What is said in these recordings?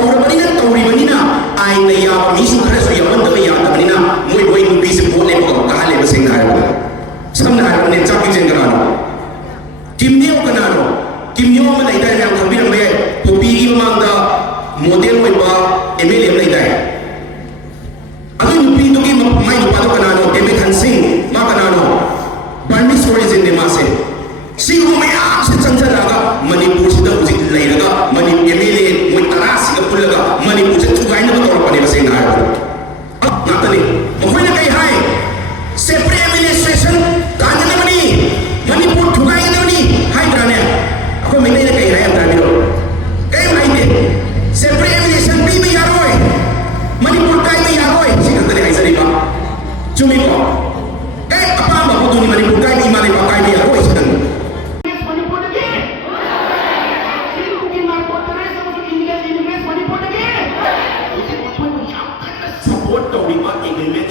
तौरबनिना तौरिबनिना आइना याब मिसु खरसु यामन दबे यादबनिना मोय मोय नुपी से बोले को काले बसिंग हायबा समना हायबने चापी जेंगरानो किमनियो कनानो किमनियो म लैदा याम खबिरमे पोपी की मांगदा मॉडल होइबा एमएलए लैदा अदु नुपी दुगी माय नुपा तो कनानो डेविड हंसिंग मा कनानो बर्निस ओरिजिन ने मासे सिगु मया से चंचरागा मणिपुर सिदा उजिक लैरगा मणि एमएलए मोय तरा सिगा पुलगा मणिपुर से थुगाइना बतौरपने बसिंग हायबा नातनी मखोइना कई हाय सेपरेट एडमिनिस्ट्रेशन कांगनबनी मणिपुर थुगाइनबनी हाइद्राने अखो मेलेना कई हाय अंतराबिरो कई हाइदे सेपरेट एडमिनिस्ट्रेशन पी में यारोय मणिपुर काई में यारोय सिगतने हाइसरिबा चुमिको कई अपामा होदुनी मणिपुर काई में इमाले बा काई में यारोय सिगन मणिपुर दगे सिगुकी नार्कोटिक्स अमसुंग इलीगल इमिग्रेंट्स मणिपुर दगे उसे कोई याम खन्ना सपोर्ट तौरिबा agreement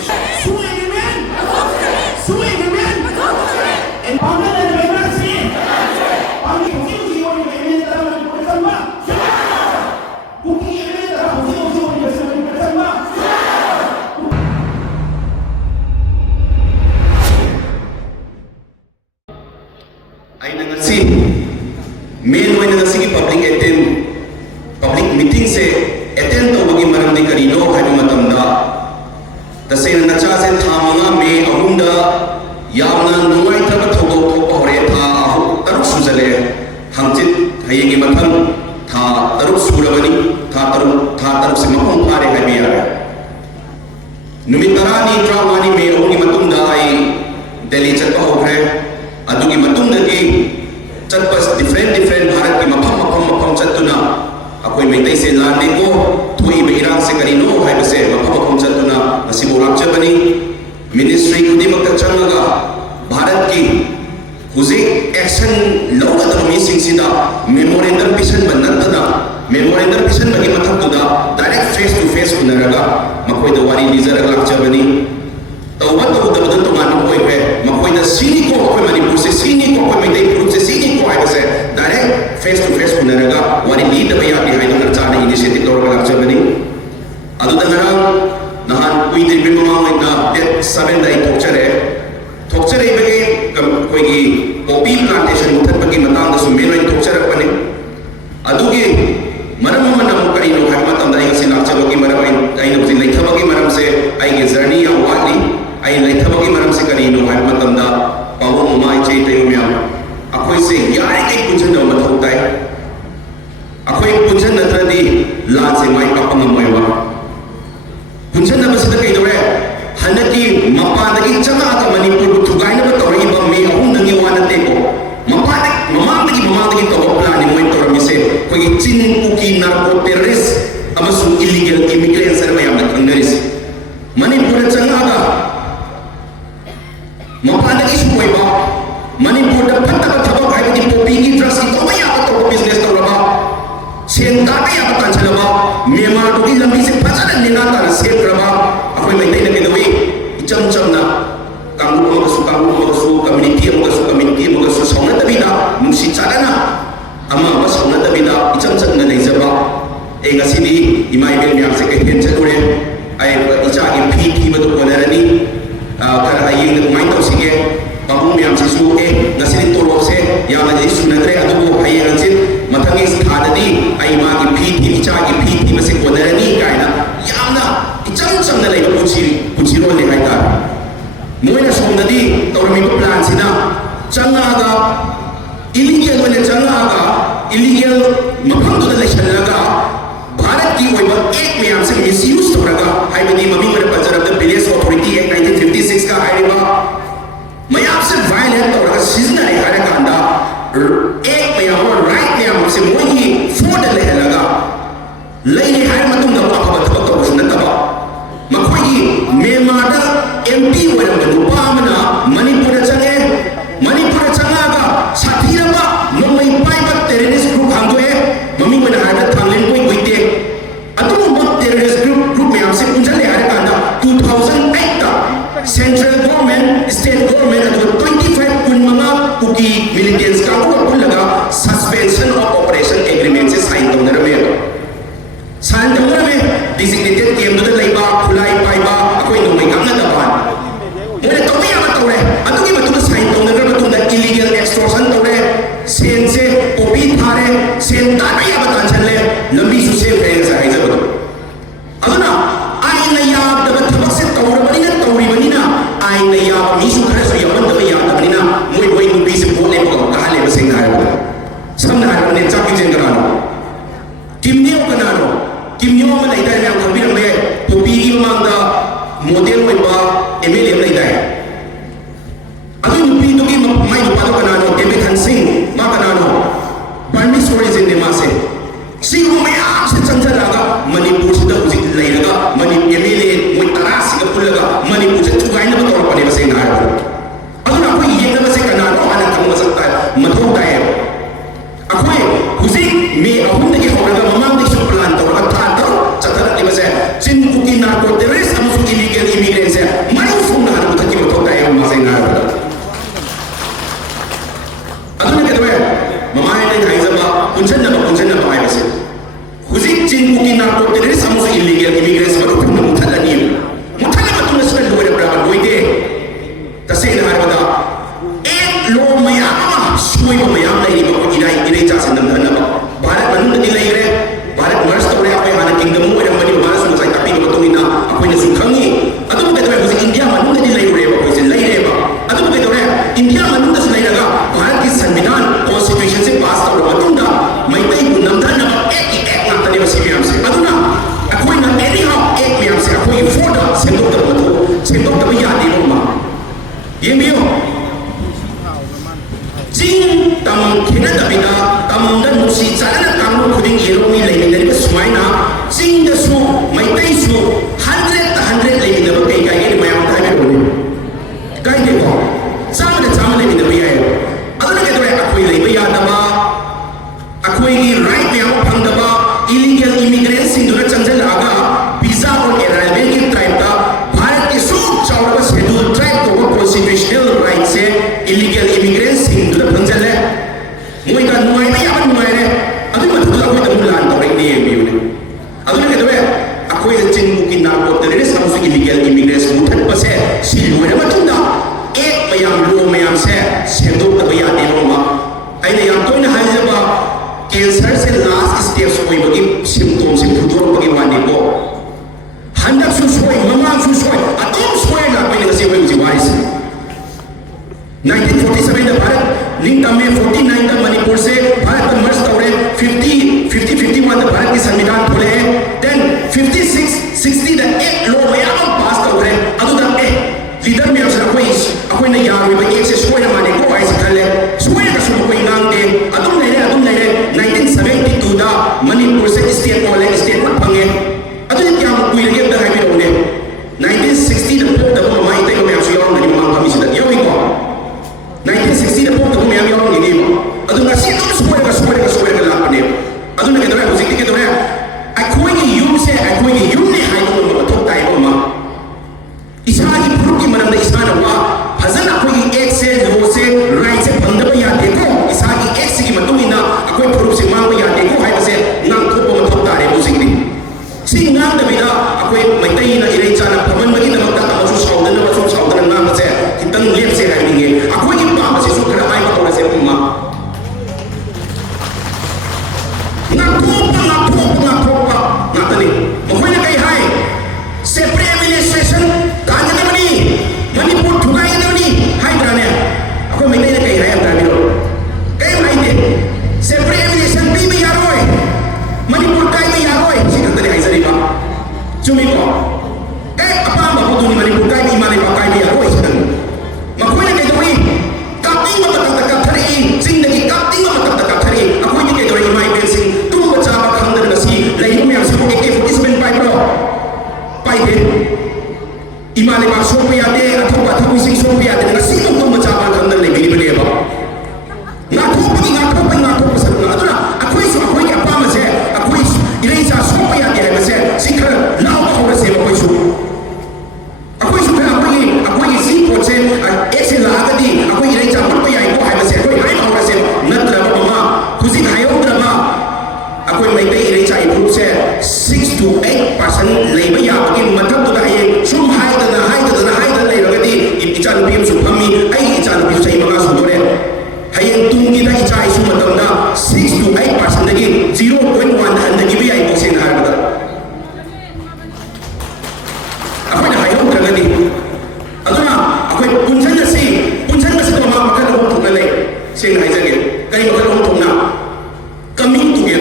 and on the democracy on the constitution of the Indian Parliament cookie and the constitution of the I nangasi main way nangasi ki public meeting se attend to bagi maram di karino haibu matamda tasena nacha se thamanga me ahunda यामना नुंगाई थब थोदो थोप होरे था तरुक सुजले हमचित हयेंगी मथम था तरुक सुरबनी था तरुक से मफम फारे highway यारे नुमित तरानी ड्रामानी में होगी मतुंदा आई दिल्ली चतपा होरे अदुगी मतुंदगी चतपस डिफरेंट भारत की मफम चतुना अकोई मेतई से लाने को थोई बेइरांग से करीनो हाइबे से मफम चतुना नसीबो राक्षबनी मिनिस्ट्री खुदिमक चंगगा भारत की हुजे एक्शन लौगदब मिसिंगसिदा मेमोरेंडम पिसन बननतदा मेमोरेंडम पिसन बगी मथकदुदा डायरेक्ट फेस टू फेस उनरगा मखोइदा वारी लिजरग लाक्चबनी तौबा तौदबद तोमान होइबे मखोइदा सीनी को अखोइ मणिपुर से सीनी को अखोइ मैदै ग्रुप से सीनी को आइबसे डायरेक्ट फेस टू फेस उनरगा वारी लीडब याबी हाइदन चाना इनिशिएटिव तौरगा लाक्चबनी अदुदा नरम नहान कुइदे बिममांगना डेट 7 दाई थोक्चरे बगे कोइगी पॉपी प्लांटेशन मुथतबगी मतांग दसु मेन ओइन थोक्चरपने अदुगे मरम मन करिनो हाय मतम दाई गसि लाक्चबगी मरम आइ नबसि लैथबगी मरम से आइगे जर्नी या वाली आइ लैथबगी मरम से करिनो हाय मतम दा पावो माइ चै तयु म्याम अखोइ से याय के पुजन न मथौ ताई अखोइ पुजन नत्रदि लान से माइ पापंग मोयवा पुंजन नबसिदा कइदोरे हनकी मपादगी चंगागा मणिपुर थुगाइनब तौरिबा मे अहुंदगी वानतेको ममांदगी तौर प्लान मोय तौरमिसे कोई चिन कुकी नार्को टेररिस्ट अमसु इलीगल इमिग्रेंट्स अर मयाम खंगरिस मणिपुर चंगागा मपादगी सुकोइबा मणिपुर द फत्तब थबक हाइबदी पोपी की ड्रग्स की तोया तो बिजनेस तौरबा सेंता के या कांचलबा मेमा दुगी लंबी से फजन लेना तारा सेफ रबा अखोइ मैदै ने केदोई इचम चमना कांगु मगसु कम्युनिटी मगसु सौना तबिना मुंसी चालना अमा बस सौना तबिना इचम चमना लेजबा ए गसिदी इमाइ बेल म्याम से कहेन चदुरे आइ इचा के फी बदु कोनरनी कर हाइंग माइ तौसिगे बाबू म्याम से सु ए गसिदी तोरो से याना जै सुनद्रे अदुबो हाइंग अंसित मथंगी स्थाददी आई मागी फी इचा की फी मसे कोनरनी कायना यामना इचम चमना लेबा पुचिरो ले हाइता मोइना सोमददी तौरमी प्लान सिना चंगागा इलीगल वने चंगागा इलीगल मफंदुदा लेशनलगा भारत की ओइबा एक मयाम से मिसयूज तौरगा हाइबदी ममी मरे पंजरब द विलेज अथॉरिटी एक्ट 1956 का हाइबा मयाम से वायलेट तौरगा सिजना रे हारकांदा एक मयाम राइट मयाम से मोइगी फोर्ड लेहलगा लेने हाय मतुंगा पापा थबक तौरस नतबा मखोइगी मेमादा एमपी ओइरम नुपामना मणिपुर चंगागा साथीरबा नोंमै पाइबा टेररिस्ट ग्रुप हांगोए ममी मन हादा थांगलेन कोइ गोइते अतुबा टेररिस्ट ग्रुप मयाम से पुंजले हारकांदा 2008 का सेंट्रल गवर्नमेंट स्टेट गवर्नमेंट अदु 25 कुनमंगा कुकी मिलिटेंट्स का को लगा सस्पेंशन ऑफ ऑपरेशन एग्रीमेंट से साइन तौनरमे सान sen ta ya ba tan chan le lambi su se fe sa ai za ba aduna ai na ya da ba thak se tawra bani na ai na ya mi su khara su ya ban da ya da bani na moi nu bi se bo le ba ka le ba se na ba sam na ne chak ki jen kara no kim neo kana no kim neo ma lai dai ya khabi ram le to pi gi ma da model mai ba MLA lai dai adu nu pi to gi mai ba do kana no debe khan sing ma kana no Burmese origin ne ma se sing mo ya se chanja laga Manipur se da uji lai laga MLA moi taras ga pulaga Manipur se chugai na ba to pa ne ba se na adu na koi ye na ba se kana no ana kam ma sakta ma tho dai akhoi husi me ahun de horaga mamang de su plan to ka tha to chathara ni ba se chin ku ki na ko terrorist amu su illegal immigrants se mai fu na ha ta ki ma tho dai ma se na adu ne ke mamai ne kai zaba kunchen na ba ai ba se husi chin ku ki na ko terrorist amu su illegal immigrants ba ko na muthala ma tu na se lo re bra ba de ta se na ha ba ek lo maya ma sui ma maya lai ba ko irai cha sin nam na ba bharat manu de lai re bharat mars to re apai hana kingdom mo re mani bharat su sai tapi ko to ina apoi na su khangi adu ke to husi india manu de lai re ba ko se lai re ba adu ke to re india manu de lai raga bharat ki संविधान constitution se pass to matunda mai tai ku nam na ba ek na ta ne ba si biam se adu na apoi na anyhow ek biam se apoi for da se to ba ya di ro ma ye mi yo jing tam khina da bina tam da nu si chana tam nu khuding yero mi lai min da smai na jing da su mai tai su 100 lai min da kai kai ni mai am thai ro ni kai ni ko sama lai min da ya aduna ke to akoi lai ba ya da ba akoi ni right me am phang da ba illegal immigrants sing dura changja laga visa or arrival ki tribe da bharat ki su chawra schedule tribe to constitutional right se illegal immigrants sing dura phangja le moi ka nuai ba ya ban nuai re adu ma thu akoi da mulan to rai ne mi ne aduna ke to akoi chin mu ki na ko terrorist am su illegal immigrants mu that pa se si lo re ma chunda ek mayam lo mayam se sendok da ba ya de ro ma ai ne yam to na ha ja ba cancer se last stage koi bagi symptoms se phutor bagi wani ko handak su soi mama su soi atom soi na pai ne se wei ji wai se 1947 da bharat linta में 49 का मणिपुर से भारत का मर्ज तौरे 51 का भारत की संविधान खोले हैं then 56 60 दा एक लो में हम पास तौरे अदु दा ए लीडर में आपसे कोई ने यार में एक से सोए ना माने को ऐसे खले सोए का सुनो कोई नाम दे अदुम ले रे 1972 दा मणिपुर से स्टेट कॉलेज स्टेट पर पंगे अदु क्या कोई लगे दा है भी होने 1960 दा पोत दा माई ते में आपसे यार नहीं मांग कमी से यो ही को 1960 दा पोत में यार नहीं अदु ना से तो सोए का लापने अदु ने के दरे मुझे के दरे अकोई यूम से अकोई यूम ने हाई को तो ताई को मा इसागी पुरुष की मरम दा इसाना वा फजन अकोई एक से लो से राइट से बंद पे या देखो इसागी एक से की मतुमिना अकोई पुरुष से मांग या देखो हाई से नाम को को मत तारे मुझे नहीं सी नाम दा बिना अकोई मैतई ना इरे चाना पवन बगी नमक दा मसु साउदन नाम से कितन लेप से राइंगे अकोई की पाप से सुखरा आई को से उम्मा ना थोपा ना तनी मोहन कई हाय सेपरेट एडमिनिस्ट्रेशन कांगने बनी मणिपुर ठुगाई देवनी हाय द्राने अको मैंने कई हाय द्राने रो कई हाय दे सेपरेट एडमिनिस्ट्रेशन भी में यारोय मणिपुर काई में यारोय सिकंदरे हाय सरी बा चुमी को ए अपा बाबू दुनी मणिपुर काई में माने बा काई में यारोय सिकंद मकोने के दोई काटिंग में तक तक थरी जिंदगी काटिंग में तक तक थरी अको ये के दोई माई बेसिंग तुम बचा बा खंदर नसी लई में सब के 47 पाई रो पाई दे इमाले बा सो पे आते अथवा थु सिंग सो पे आते ना सिंग तुम बचा बा खंदर ले बिली बले बा ना थो सब ना अदुना अकोई सो अकोई के अपा मसे अकोई इरे सा सो पे आते है मसे सिखर लाओ हो से अकोई सो अकोई सी पोचे ऐसे लागदी अकोई इरे चा मत पे आई को है मसे कोई हाय हो से नत्र बमा खुशी हायो द्रमा अकोई मैं पे इरे चा इप्रूव से 6 to 8% लेबा या बगी मतलब तो है सुम हाय द ले रगदी इचा लुपी सुम फमी आई इचा लुपी सही मगा सुदोरे हाय तुम की दा इचा इसु मतलब ना 6 to 8%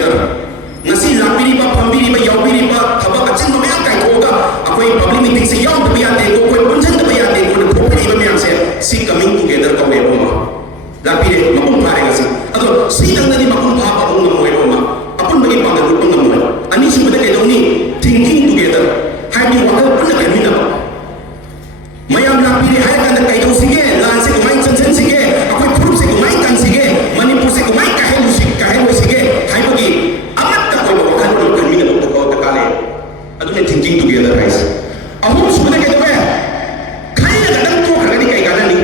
together. Ngasi lapiriba, pambiriba, yaubiriba, thaba kachin ba mayang kai thoga. Akoi public meeting se yaw da bayate ko, koi punjan da bayate ko, na properiba mayang se si coming together ka webo ma. Lapire mapung pare ngasi. Ado si dang nani mapung pa ung na webo ma. Apun bagi pangalut ung na mo. Ani sumada kay daw ni thinking together. Hai ni wakal pun na kami na ba. Mayam lapire hai kan kay daw sige, lan se kumain sen sige, akoi purup se kumain kan sige, Manipur se kumain kahelu sige, hai bagi amat ta koi wakal pun kami na ba ko takale. Ado ni thinking together guys. Ahum sumada kay daw kaya na kadang to kagani kay kanani.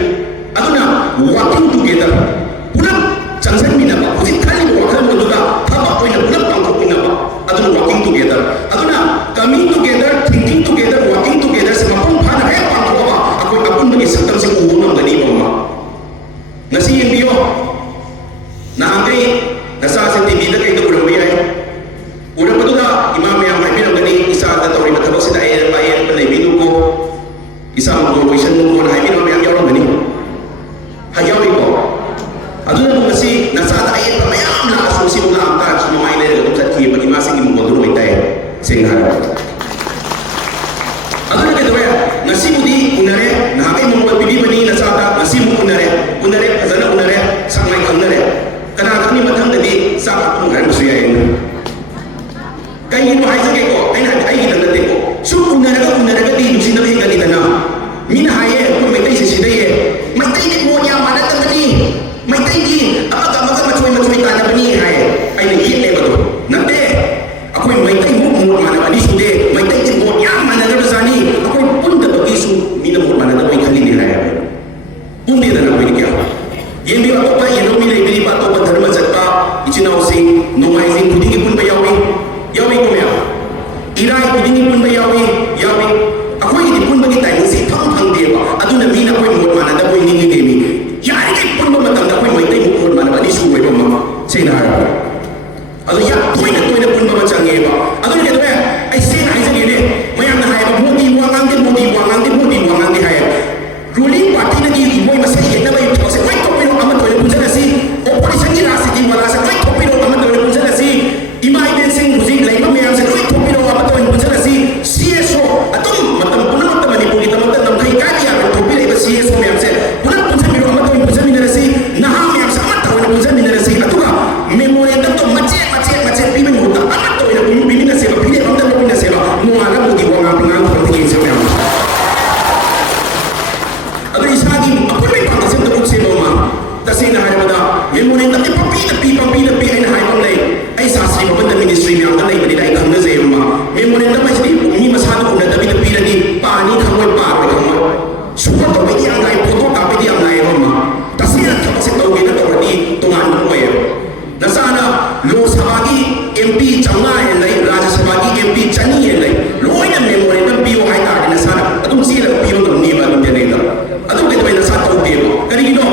Ado na working together. Pulang jangan mina ba. Usit kali wakal mo duga thaba koi na pulang pangkok mina ba. Ado working together. Ado na coming together, thinking together, working together sa mapung phana kaya pangkok ba. Ako akong bagi saktam sa ubo ng gani ba ma. Nasi yung biyo. Naangkay nasa sa TV na kayo ulang biyay. Ulang pa duga imam yang may pinang gani isa at tawari matabag sa ayan panay binu ko. Isa ang conversation mo na ay pinang yang yawang gani. Hayawi ko. Ado na kung kasi nasa ayan pa mayam na asusi mo na ang touch mo may nila kung sa tiyo pag imasing mo mo doon may tayo. Sing harap. Ado na kayo nasi mo di unare nahamay mo mga bibi mani nasata nasi mo unare azana unare sakmay ka unare kana kami matang dadi sa akong gan suyayin kay ito ay sagay ko ay kita natin ko so unare ka di lusin na may ganita na minahaye kung may tayo sisidaye may tayo di mo niya manatang gani may tayo di amaga machoy ka na bani haye ay nagigit na ito nante ako yung may tayo mo manabani sude may tayo di mo niya mananabasani ako yung punta bagisu minamur manatang may kalini haye bundi na lang kaya yen bi ako pa yeno mi lebili pa to dharma jatpa ichinaw sing nomaizing kudingi pun bayawi ko ya irai kudingi pun bayawi ako ini pun bagi tayo si thang dia ba aduna mina ko mo manada ko ini demi ya ini pun ba matanda ko may tayo mo manada ni suwe ba mama sina ado ya ko ina pun ba machange ba aduna ke ba ai sina ai sine ne mayam na haya modi wangang de haya ruling party na gi moy masai hena ba ito sa kai ko pero amat ko punja na si opposition ni rasi di wala sa kai ko pero amat ko punja na si imay den sing music lai ba mayam sa kai ko pero amat ko punja na si CSO atum matam punan matam Manipur kita matam nam kai ka dia ko pero iba CSO mayam sa punan punja pero amat ko punja ni na si naha mayam sa amat ko punja ni na si atuka memorandum to mache pi men hota amat ko ina bini na se ba pili amat ko na se ba mo ana mo di ko nga pingang ko ti sa mayam ado isagi ako may pangkasin na kung sino ma kasi nahay mo na memorandum ni papi ay nahay mo lay ay sasri pa ba ministry niya ang kanay ba nila ay kang na sa iyo ma memorandum ay sili umi masado kung nadabi na pila ni paani kamoy papi kamoy support to may di ang lay photo copy di ang lay mo ma kasi yan kapag tawagin na to di tungan mo kayo na sana lo sabagi MP Changma yan lay Raja sabagi MP Chani yan lay loy na memorandum piyo ay takin na sana atong sila piyo ng niba ng janita atong kita may nasa tawag diyo kanino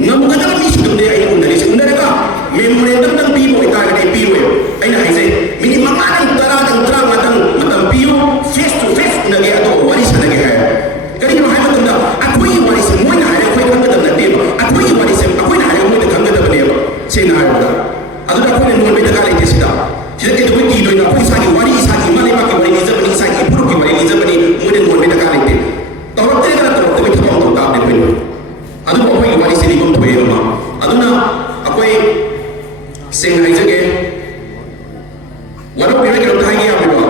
ngamuka na kami ito na ay unari ka memorandum ng piyo ay takin ay piyo ay nakaisay minimanganang darang matang piyo face to face nagay ato walis na nagay kaya kanino ay matanda ako'y walis mo na ayaw ako'y kanggadam na diba ako'y walis ako'y na ayaw mo na kanggadam na diba siya na ayaw ka ato na ako'y nanuwan may nakalay niya sila kaya ako'y tidoy na ako'y isagi wali malay pa kawali niya ni isagi ipuro kawali niya ni mo na nuwan may nakalay niya tawag tayo ka na tawag tayo tabang tawag tayo din ano po ako'y wali siligong tuwero ma ano na ako'y sing ay sige walang pinagkirap tayo niya ako ba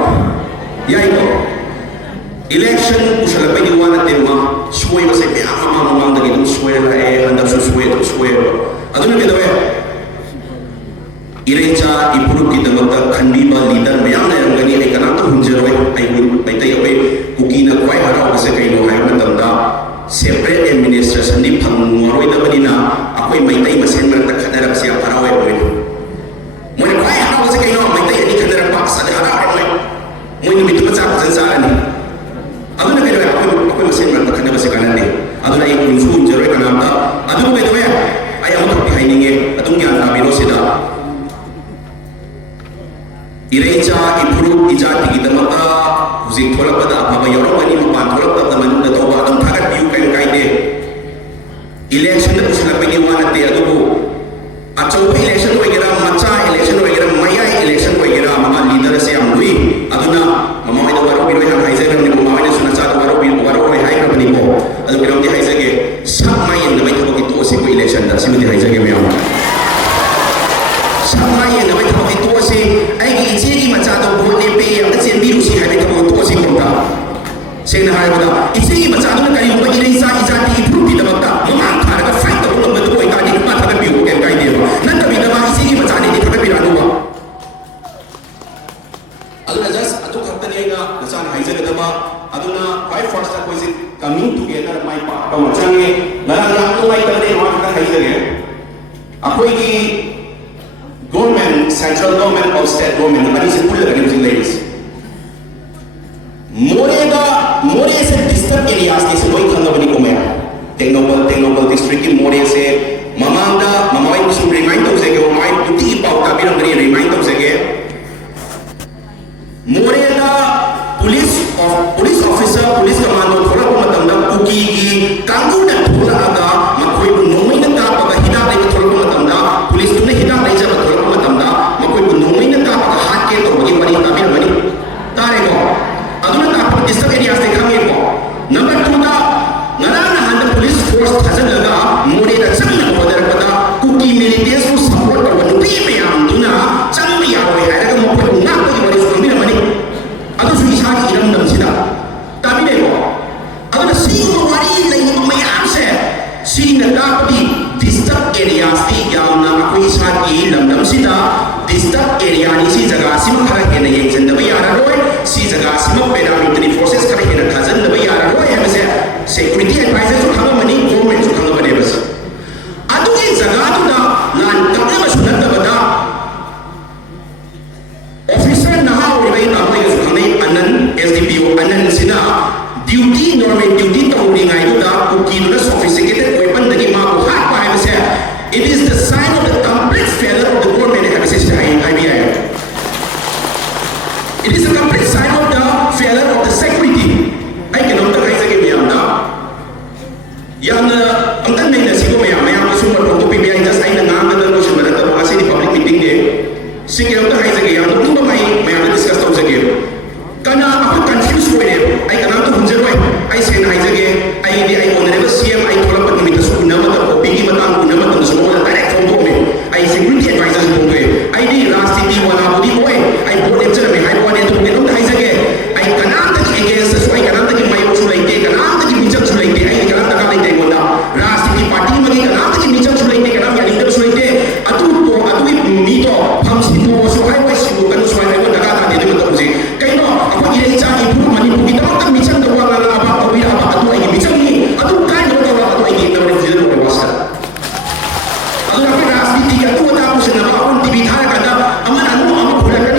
yay ko election ko siya lapay diwan at din ma suway ba sa kaya mamamang dagitong suway na handang susuway itong suway ano na kita irecha ipuruk kita magta kandiba leader mayang na yung gani ay kanata hunjero ay tayo ay kukina kway haraw kasi kayo ay matanda separate administration di panguwaroy na ba na ako'y may tayo masin man nagkadarap siya haraw ay mo na kway haraw kasi kayo may tayo di kadarap pa sa haraw ay mo yung bitumat sa kasansaan ano na kayo ako'y masin man nagkadarap siya kanan ano na yung hunjero ay kanata ano na kayo ay ang magpihainingin atong yan kami no sila irecha ipuruk ijati kita maka huzik tholak pada apa yorong mani mapan tholak pada manu na to ba ang thagat piu kayo kaide election na sila pagyawan at ado ko at so election wa gira macha election wa gira maya ꯍꯥꯏꯖꯒꯗꯕ ꯑꯗꯨꯅ ꯈ꯭ꯋꯥꯏ first ꯑꯩꯈꯣꯏꯁꯦ ꯀꯃꯤꯡ together ꯃꯥꯏ ꯄꯥꯛꯄ ꯑꯃ ꯆꯪꯉꯦ ꯉꯔꯥꯡ ꯌꯥꯝ ꯅꯨꯡꯉꯥꯏꯇꯕꯅꯦ ꯈꯛꯇ ꯍꯥꯏꯖꯒꯦ ꯑꯩꯈꯣꯏꯒꯤ government central government of state government ꯑꯅꯤꯁꯦ ꯄꯨꯜꯂꯒꯅꯤ ꯍꯧꯖꯤꯛ ꯂꯩꯔꯤꯁꯦ मोरेसे डिस्टर्ब एरियाज के लोई खंगबनी को मैं टेक्नोबल डिस्ट्रिक्ट की मोरेसे ममांगा ममाई कुछ रिमाइंड हो सके वो माई पुटी की पाव का भी नंबरी रिमाइंड हो सके मोरेगा पुलिस ऑफिसर पुलिस कमांडो थोड़ा को मतंदा कुकी की कांगू न थोड़ा आगा मकोई को नोमी न का पका हिदा नहीं थोड़ा को मतंदा पुलिस तुमने हिदा नहीं जब थोड़ा को मतंदा मकोई को नोमी न का पका हाथ के तो बगी बनी तभी बनी तारे को अदुना ताप डिस्टर्ब एरियाज से खंगे को नंबर 2 दा नराना हंद पुलिस फोर्स थजन लगा मोरे दा चंग बदर पदा कुकी मिलिटेंट्स को सपोर्ट कर वनुपी में आमदुना चंग यावे हायरगा मको ना को बड़ी सुमी मनी अदु सुइसा की इरम दमसिदा ताबिले को अदुना सी को वारी नहीं को मैं आपसे सी नकापी डिस्टर्ब एरियाज ती यामना कोई सा की लमदम सिदा डिस्टर्ब एरिया नि सी जगह सिम खरा के नहीं जंदबे यारा रोय सी जगह सिम पैरामिलिट्री फोर्सेस खरा के थजन दबे यारा रोय है से सिक्योरिटी एडवाइजर सु खंग मनी गवर्नमेंट सु खंग बने बस अदु की जगह तुना लान कपले मसुनत दबदा ऑफिसर नहा ओरबे तामय सु खंग अनन एसडीपीओ अनन सिना ड्यूटी नॉर्मल ड्यूटी तौरी गाइदुदा कुकी दुना सोफिस्टिकेटेड वेपन दगी मा को हाथ पाए बसे it is the sign of the complete failure of the government have said IBI. It is a complete sign of the failure of the security. I cannot tell you again now. Yang angkat mana sih kau yang semua orang tu PBI just I nak angkat dan macam mana tu masih di public meeting ni. Sih kita tak hay lagi. Yang tu tu mai discuss tahu lagi. Karena aku confused kau ni. I kenapa tu hunjir kau? I say hay lagi. I honorable CM I tolak pun minta suku nama tu. Opini matang nama tu semua direct from tu ni. I security advisor tu ni. I di rasti di wala budi kau. I board lecturer ni. I board itu ni. Nampak hay lagi. I kenapa tu against sesuai kenapa tu mai usul lagi. Kenapa tu bincang usul lagi. I kenapa tak lagi tengok. Rasti di parti magi kenapa tu bincang usul lagi. Kenapa yang leader usul lagi. Atu ni tu ham situ sesuai situ kan sesuai dengan tak ada dia betul sih. Kaino apa ini cari ibu Manipur kita tak bincang tu wala apa tu apa atu lagi bincang ni. Atu kan tu apa atu lagi kita boleh jadi boleh wasar. Atu apa rasti dia tu ada apa sih nama orang TV thara kata aman anu hulakan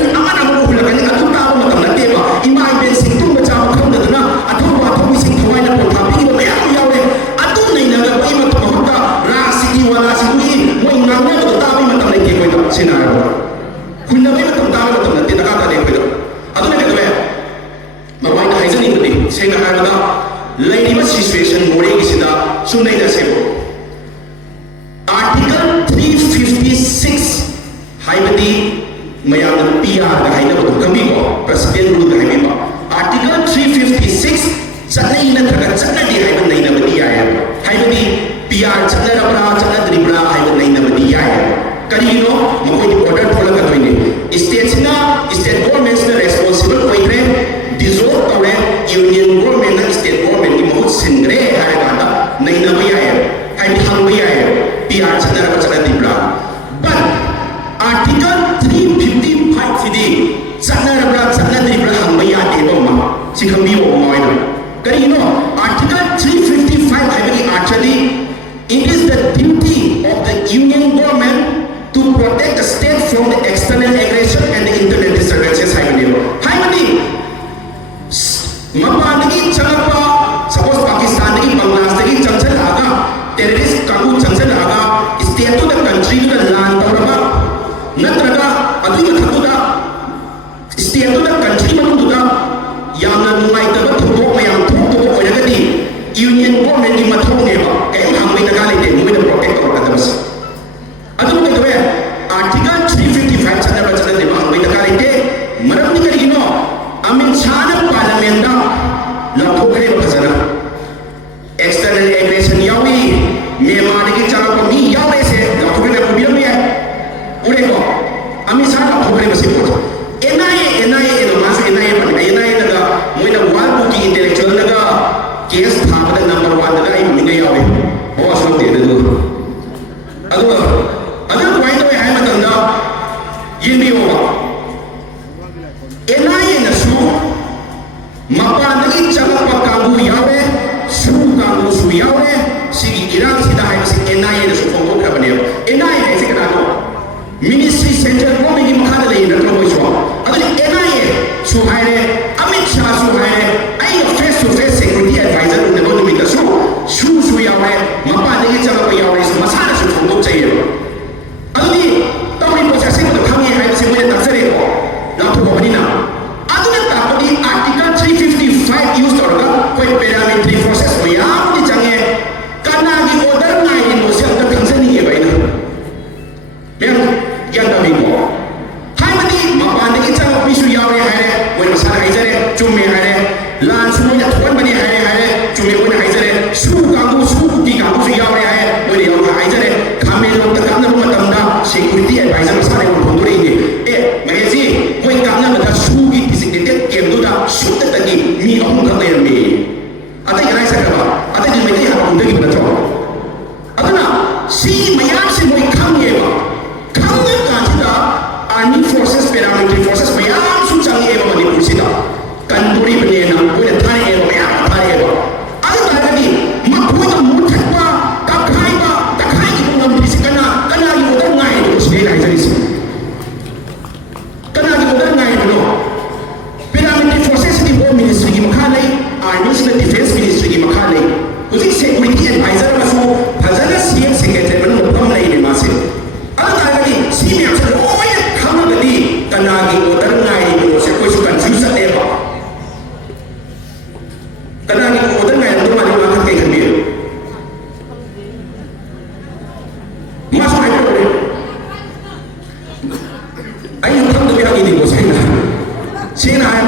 ni atu tahu macam nanti apa. Imai bensin tu macam kau dah na atu misi tu mana pun tapi kita yang yawe atu ni nak apa imai tu kita rasti wala sini mau ngana tu tapi macam lagi kau itu sinar. Kuna mai macam tahu macam nanti tak ada dia itu. Atu nak kata mawai dah hasil ini saya nak kata lain ni situation more kisida sunai dah sebo. Article 356 haibadi mayam PR dah haina betul kami ko presiden dulu dah haina. Article 356 sanai ina terkat sanai di haiban naina badi ya. Haibadi PR sanai rapra dribra haiban naina badi ya. Karino makoi di order thola kat ini. State government na responsible koi kre dissolve kore union government na state government ki mahut singre hai kata naina badi ya. Hai hang badi ya. PR sanai rapra dribra. But Article 355 sidi sanai rapra dribra hang badi ya deba ma. Sikhambi o ma ina. Karino Article 355 haibadi actually it is the duty of the union government to protect the state from the external aggression and the internal disturbances haibadi mapandagi changapa suppose Pakistan dagi Bangladesh dagi changchal aga terrorist kagu changchal aga state to the country to the land tawraba natraga adu mathuda state to the country manuda yamna numaitaba thobok mayam thobok oiragadi union government ni mathoneba kay hambai daga lete mui the protect tawragadabas adu katawe article 355 chana de hambai daga lete maram ni karigino amin chana parliament da lathokre phajana external aggression yawi Myanmar ki chana ko mi yawe se lathokre problem ya ure ko amin chana lathokre basi ko NIA no mas NIA daga moina wal ki intellectual daga case thabada number 1 daga ai mi yawe o aso de do adu point to hai matanda yindi ho NIA na su Mapandagi changapa kangu yawe, su kangu su yawe, sigi irang sida hai si NIA na su phongok krabane. NIA hai si kanano. Ministry Center ko megi makada lai na tro boiswa. Adali NIA su hai re, Amit Shah su hai re, ai face to face security advisor na no mi da su yawe, mapandagi changapa yawe su masana su phongok chahiye. Adali tawri processing ko thangi hai si mo na tsare ko. La to ko bani na. Article 355 used order koi paramilitary forces mayam ni change kana gi order ngai ni mo se ta khangse ni e bai na mem yan da mi ko hai mani mapan gi chang pi su yaw re hai re koi ma sa hai jare chum me hai re lan su mo ya thon bani hai re chum me koi hai jare su ka bu su ki ka bu su yaw re hai koi yaw hai jare khame lo ta kam na ma tam da security advisor sa re ko phon re ni e mai ji koi kam na ma su gi designated kem do da shoot tagi mi ahum ka layar me ata yana sa ka ba ata di mai ha kun dagi bana to adana si mayam se moi kham ye ba kham ye ka da army forces paramilitary forces mayam su chang ye ba Manipur sida kanpuri bane na ko ya thai ye ba ya thai ye ba ada ta ka di ma ko da mu thak ba ka khai ki ko ngam si kana yi ko da ngai do se ngai jari si kana yi ko da ngai do paramilitary forces की वो ministry की मखाने army से defence ministry की मखाने उसी security adviser मसो भजन CM secretary बन मुकम नहीं ने मासे अलग अलग की सीएम से रोए खम गदी तना की उधर नाई को से कोई कंफ्यूज है बा तना की उधर नाई तो माने मां के घर में मास में को आई हम तो मेरा की दिन को सेना सेना है